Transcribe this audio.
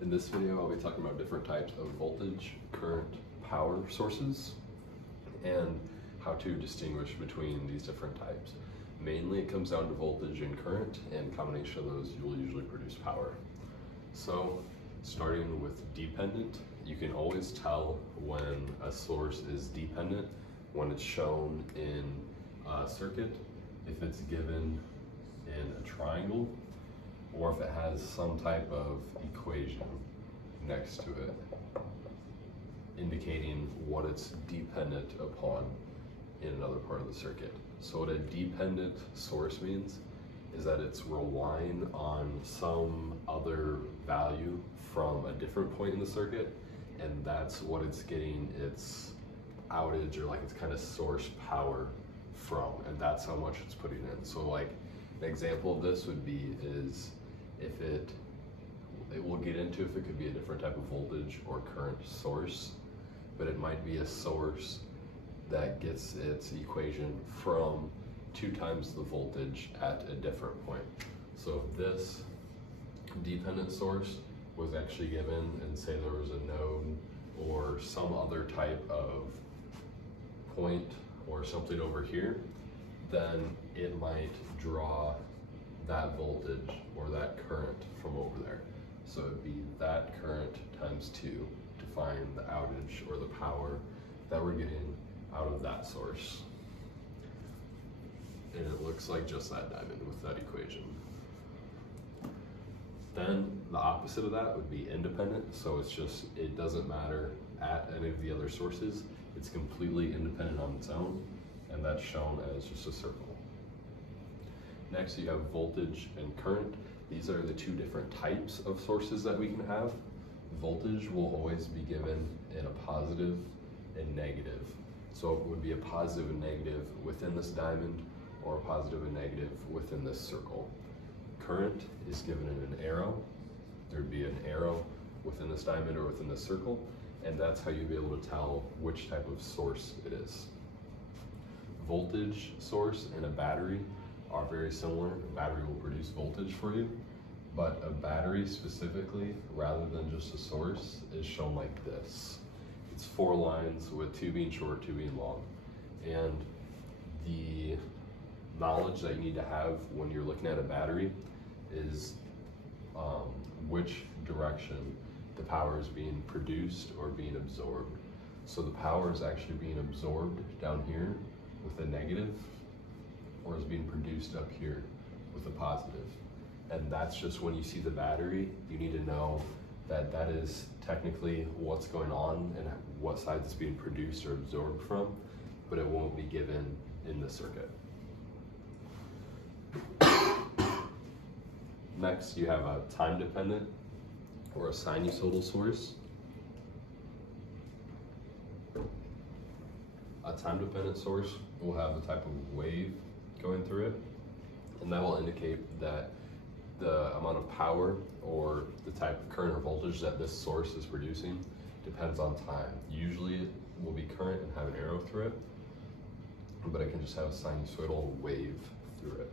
In this video, I'll be talking about different types of voltage, current, power sources, and how to distinguish between these different types. Mainly it comes down to voltage and current, and combination of those will usually produce power. So, starting with dependent, you can always tell when a source is dependent when it's shown in a circuit, if it's given in a triangle, or if it has some type of equation next to it, indicating what it's dependent upon in another part of the circuit. So what a dependent source means is that it's relying on some other value from a different point in the circuit, and that's what it's getting its outage or like its kind of source power from, and that's how much it's putting in. So like an example of this would be is if it will get into if it could be a different type of voltage or current source, but it might be a source that gets its equation from 2 times the voltage at a different point. So if this dependent source was actually given, and say there was a node or some other type of point or something over here, then it might draw that voltage or that current from over there. So it'd be that current times 2 to find the outage or the power that we're getting out of that source. And it looks like just that diamond with that equation. Then the opposite of that would be independent. So it's just, it doesn't matter at any of the other sources. It's completely independent on its own, and that's shown as just a circle. Next, you have voltage and current. These are the 2 different types of sources that we can have. Voltage will always be given in a positive and negative. So it would be a positive and negative within this diamond, or a positive and negative within this circle. Current is given in an arrow. There'd be an arrow within this diamond or within this circle, and that's how you'd be able to tell which type of source it is. Voltage source and a battery are very similar. A battery will produce voltage for you, but a battery specifically, rather than just a source, is shown like this. It's 4 lines with 2 being short, 2 being long. And the knowledge that you need to have when you're looking at a battery is which direction the power is being produced or being absorbed. So the power is actually being absorbed down here with a negative, or is being produced up here with a positive. And that's just when you see the battery, you need to know that that is technically what's going on and what side it's being produced or absorbed from, but it won't be given in the circuit. Next, you have a time-dependent or a sinusoidal source. A time-dependent source will have a type of wave going through it, and that will indicate that the amount of power or the type of current or voltage that this source is producing depends on time. Usually it will be current and have an arrow through it, but it can just have a sinusoidal wave through it.